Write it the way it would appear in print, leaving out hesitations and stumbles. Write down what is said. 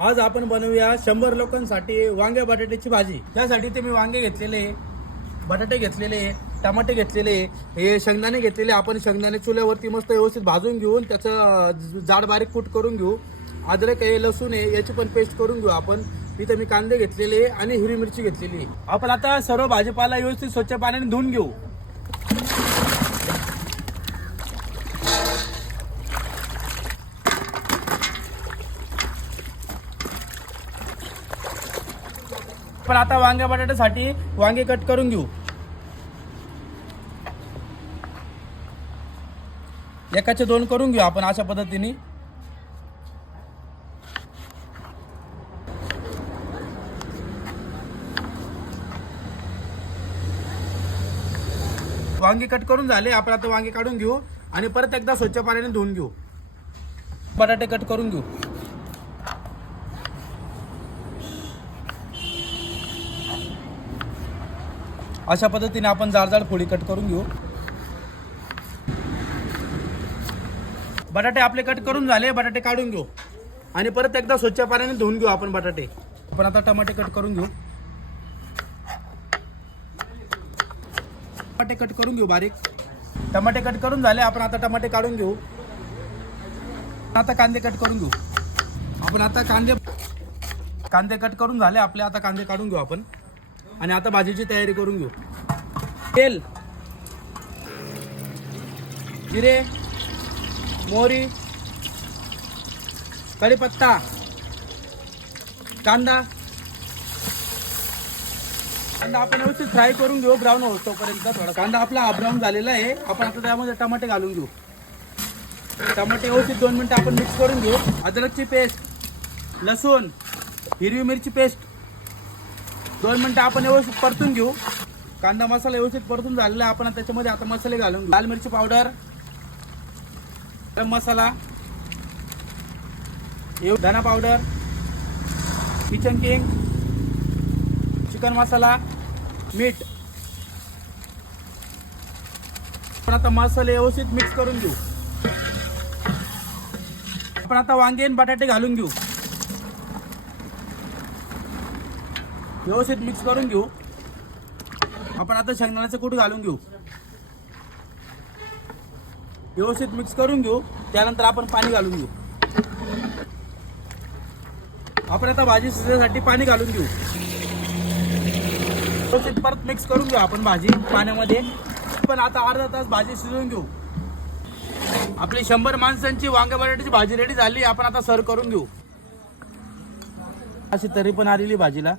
आज आपण बनवूया 100 लोकांसाठी वांगे बटाट्याची भाजी। त्यासाठी ते मी वांगे घेतलेले, बटाटे घेतलेले, टमाटे घेतलेले, हे शेंगदाणे घेतलेले। आपण शेंगदाणे चुल्यावरती मस्त व्यवस्थित भाजून घेऊन त्याचं जाड बारीक कूट करून घेऊ। अद्रक आहे, लसूण आहे, याची पण पेस्ट करून घेऊ आपण। इथे मी कांदे घेतलेले आणि हिरवी मिरची घेतलेली। आपण आता सर्व भाजीपाला व्यवस्थित स्वच्छ पाण्याने धुवून घेऊ। पण आता वांगे बटाट्यासाठी वांगे कट करून घेऊ। एकाचे 2 करून घेऊ आपण अशा पद्धतीने। वांगे कट करून झाले। आपण आता वांगे काढून घेऊ आणि परत एकदा स्वच्छ पाण्याने धुवून घेऊ। बटाटे कट करून घेऊ। अशा पद्धतीने आपण जाड जाड फोडी कट करून घेऊ। बटाटे आपले कट करून झाले। बटाटे काढून घेऊ आणि परत एकदा स्वच्छ पाण्याने धुवून घेऊ आपण बटाटे। आपण आता टमाटे कट करून घेऊ। टमाटे कट करून घेऊ बारीक। टमाटे कट करून झाले। आपण आता टमाटे काढून घेऊ। आता कांदे कट करून घेऊ आपण। आता कांदे कट करून झाले आपले। आता कांदे काढून घेऊ आपण आणि आता भाजीची तयारी करून घेऊ। तेल, जिरे, मोहरी, कढीपत्ता, कांदा आपण व्यवस्थित फ्राय करून घेऊ ब्राऊन होतो तोपर्यंत। थोडा कांदा आपला हा ब्राऊन झालेला आहे। आपण आता त्यामध्ये टमाटे घालून घेऊ। टमाटे व्यवस्थित 2 मिनिटं आपण मिक्स करून घेऊ। अद्रकची पेस्ट, लसूण, हिरवी मिरची पेस्ट 2 मिनिटं आपण व्यवस्थित परतून घेऊ। कांदा मसाला व्यवस्थित परतून झालेला आहे। आपण त्याच्यामध्ये आता मसाले घालून घेऊ। लाल मिरची पावडर, गरम मसाला, धना पावडर, किचन किंग, चिकन मसाला, मीठ। आपण आता मसाले व्यवस्थित मिक्स करून घेऊ। आपण आता वांगे आणि बटाटे घालून घेऊ। व्यवस्थित मिक्स करून घेऊ। आपण आता शेंगदाण्याचं कूट घालून घेऊ। व्यवस्थित मिक्स करून घेऊ। त्यानंतर आपण पाणी घालून घेऊ। आपण आता भाजी शिजण्यासाठी पाणी घालून घेऊ। व्यवस्थित परत मिक्स करून घेऊ आपण भाजी पाण्यामध्ये। पण आता अर्धा तास भाजी शिजवून घेऊ। आपली 100 माणसांची वांगे बटाट्याची भाजी रेडी झाली। आपण आता सर्व करून घेऊ। अशी तरी पण आलेली भाजीला।